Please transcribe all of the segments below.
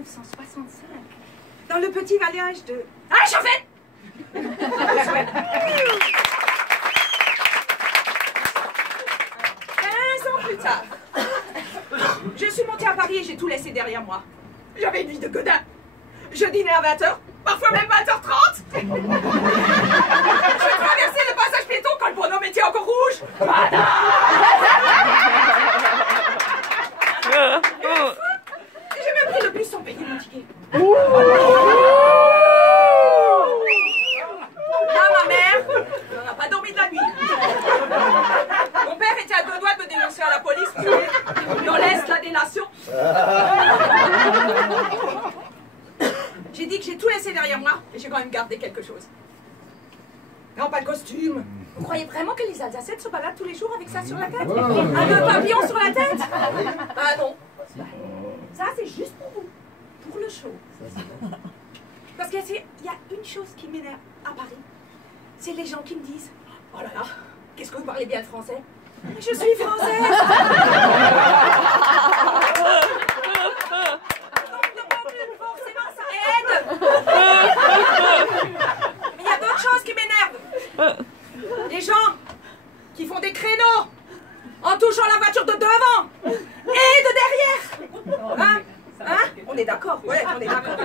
1965, dans le petit village de... Ah, Chauffette! 15 ans plus tard, je suis montée à Paris et j'ai tout laissé derrière moi. J'avais une vie de godin. Je dînais à 20h, parfois même 20h30. Je traversais le passage piéton quand le bonhomme était encore rouge. Voilà. J'ai même pris le bus sans payer mon ticket. Là, ma mère n'a pas dormi de la nuit. Mon père était à 2 doigts de me dénoncer à la police. On laisse la délation. J'ai dit que j'ai tout laissé derrière moi et j'ai quand même gardé quelque chose. Non, pas le costume. Vous croyez vraiment que les Alsaciennes se baladent tous les jours avec ça sur la tête? Un nœud papillon sur la tête? Bah non. Ça, c'est juste pour vous. Pour le show. Parce qu'il y a une chose qui m'énerve à Paris. C'est les gens qui me disent « Oh là là, qu'est-ce que vous parlez bien le français ?» Je suis française. Forcément, ça aide. Mais il y a d'autres choses qui m'énervent. Les gens qui font des créneaux en touchant la voiture de devant et de derrière. Hein? Hein? On est d'accord? Ouais, on est d'accord.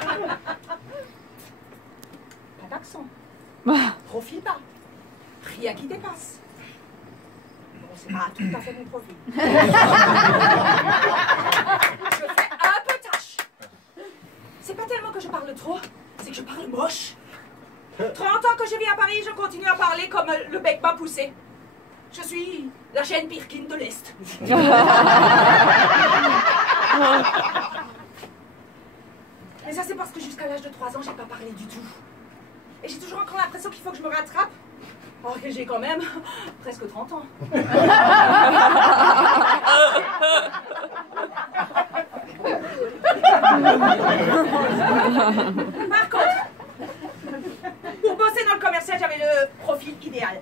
Pas d'accent. Profil bas. Rien qui dépasse. Bon, c'est pas tout à fait mon profil. Je fais un peu tâche. C'est pas tellement que je parle trop, c'est que je parle moche. 30 ans que je vis à Paris, je continue à parler comme le bec m'a poussé. Je suis la chaîne Birkin de l'Est. Mais ça, c'est parce que jusqu'à l'âge de 3 ans, j'ai pas parlé du tout. Et j'ai toujours encore l'impression qu'il faut que je me rattrape. Alors que j'ai quand même presque 30 ans. Par contre, pour bosser dans le commercial, j'avais le profil idéal.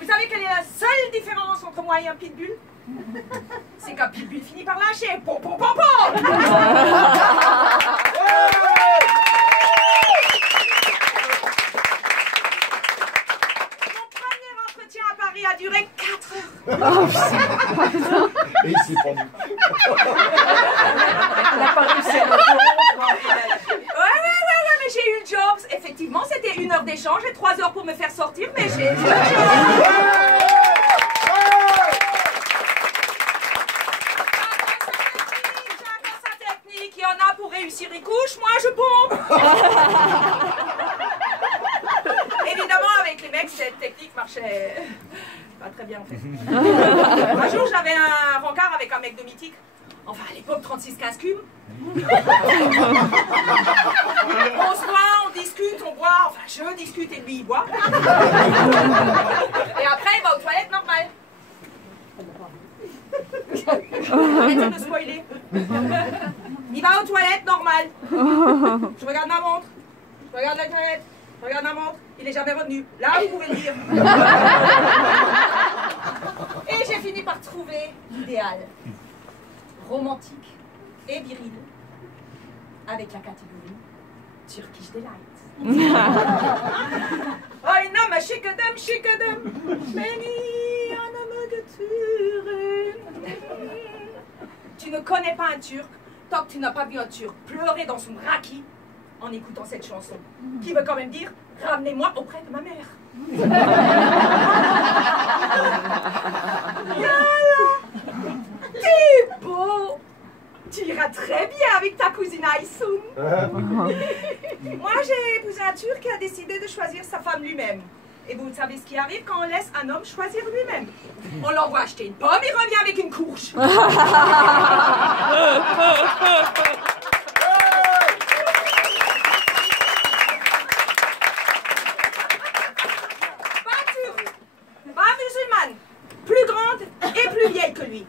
Vous savez quelle est la seule différence entre moi et un pitbull? C'est qu'un pitbull finit par lâcher. Pom, pom, pom, pom. A duré 4 heures. Oh, et il s'est pendu. Elle a pas réussi à ouais, mais j'ai eu le job. Effectivement, c'était 1 heure d'échange et 3 heures pour me faire sortir, mais j'ai eu le job. Chacun sa technique. Il y en a pour réussir les couches, moi je pompe. Évidemment, avec les mecs, cette technique marchait pas très bien en fait. Un jour, j'avais un rencard avec un mec de Mythique. Enfin, à l'époque, 36-15 cubes. On se voit, on discute, on boit. Enfin, je discute et lui, il boit. Et après, il va aux toilettes normales. Arrêtez de spoiler. Il va aux toilettes normales. Je regarde ma montre. Je regarde la toilette. Je regarde ma montre. Il n'est jamais revenu. Là, vous pouvez le dire. Et j'ai fini par trouver l'idéal. Romantique et viril. Avec la catégorie Turkish Delight. Ein Name schickadem, Benny Aname Geturen. Tu ne connais pas un Turc tant que tu n'as pas vu un Turc pleurer dans son raki en écoutant cette chanson, qui veut quand même dire « Ramenez-moi auprès de ma mère ». T'es beau. Tu iras très bien avec ta cousine Aysun. Moi, j'ai épousé un Turc qui a décidé de choisir sa femme lui-même. Et vous savez ce qui arrive quand on laisse un homme choisir lui-même? On l'envoie acheter une pomme, il revient avec une courge. Plus grande et plus vieille que lui.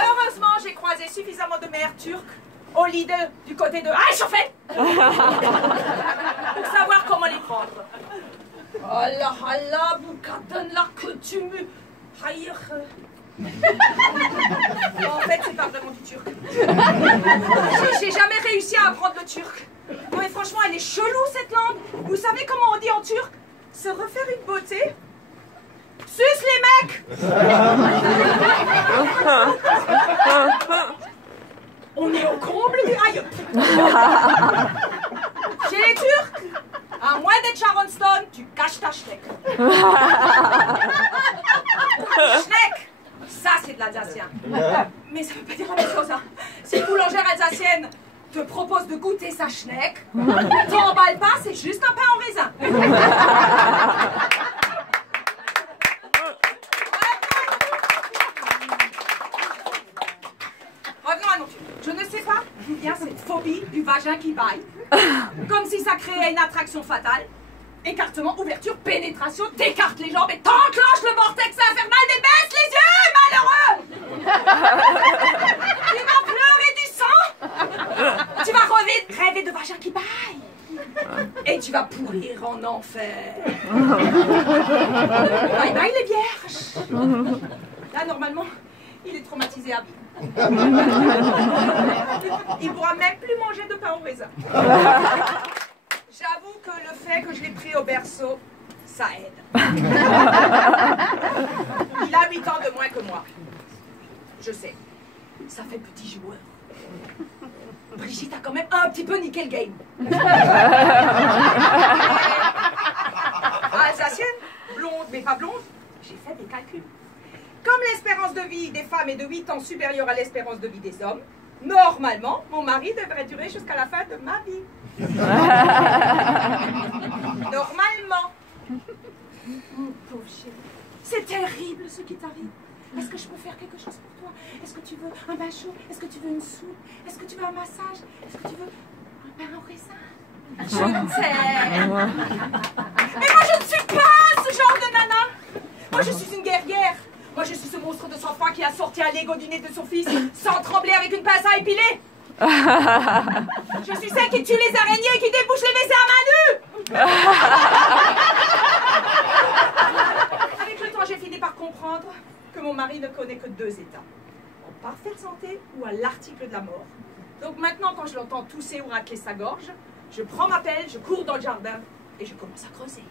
Heureusement, j'ai croisé suffisamment de mères turques au lit du côté de Chauffette pour savoir comment les prendre. Allah, Allah, bu kadınlar kötü mü? Hayır. En fait, c'est pas vraiment du turc. J'ai jamais réussi à apprendre le turc. Non mais franchement, elle est chelou cette langue. Vous savez comment on dit en turc? Se refaire une beauté? Suce les mecs! On est au comble du aïe. Chez les Turcs, à moins d'être Sharon Stone, tu caches ta schneck. Schneck, ça c'est de l'alsacien. Mais ça veut pas dire la même chose. Hein. Si une boulangère alsacienne te propose de goûter sa schneck, t'emballes pas, c'est juste un pain en raisin. Revenons à nos turcs. Je ne sais pas d'où vient cette phobie du vagin qui baille. Comme si ça créait une attraction fatale. Écartement, ouverture, pénétration, t'écartes les jambes et t'enclenches le vortex infernal, mais baisse les yeux, malheureux! Tu vas pleurer du sang! Tu vas rêver de vagin qui baille! Et tu vas pourrir en enfer! Bye bye les vierges! Là, normalement, il est traumatisé à vie. Il ne pourra même plus manger de pain au raisin. J'avoue que le fait que je l'ai pris au berceau, ça aide. Il a 8 ans de moins que moi. Je sais, ça fait petit joueur. Brigitte a quand même un petit peu niqué le game. Alsacienne, blonde mais pas blonde, j'ai fait des calculs. Comme l'espérance de vie des femmes est de 8 ans supérieure à l'espérance de vie des hommes, normalement, mon mari devrait durer jusqu'à la fin de ma vie. Normalement. Mon pauvre chéri, c'est terrible ce qui t'arrive. Est-ce que je peux faire quelque chose pour toi? Est-ce que tu veux un bain chaud? Est-ce que tu veux une soupe? Est-ce que tu veux un massage? Est-ce que tu veux un pain au raisin? Je t'aime. Mais moi, je ne suis pas ce genre de nana. Moi, je suis une guerrière. Moi, je suis ce monstre de sang-froid qui a sorti un Lego du nez de son fils sans trembler avec une pince à épiler. Je suis celle qui tue les araignées et qui débouche les WC à main nue. Avec le temps, j'ai fini par comprendre que mon mari ne connaît que 2 états. En parfaite santé ou à l'article de la mort. Donc maintenant, quand je l'entends tousser ou racler sa gorge, je prends ma pelle, je cours dans le jardin et je commence à creuser.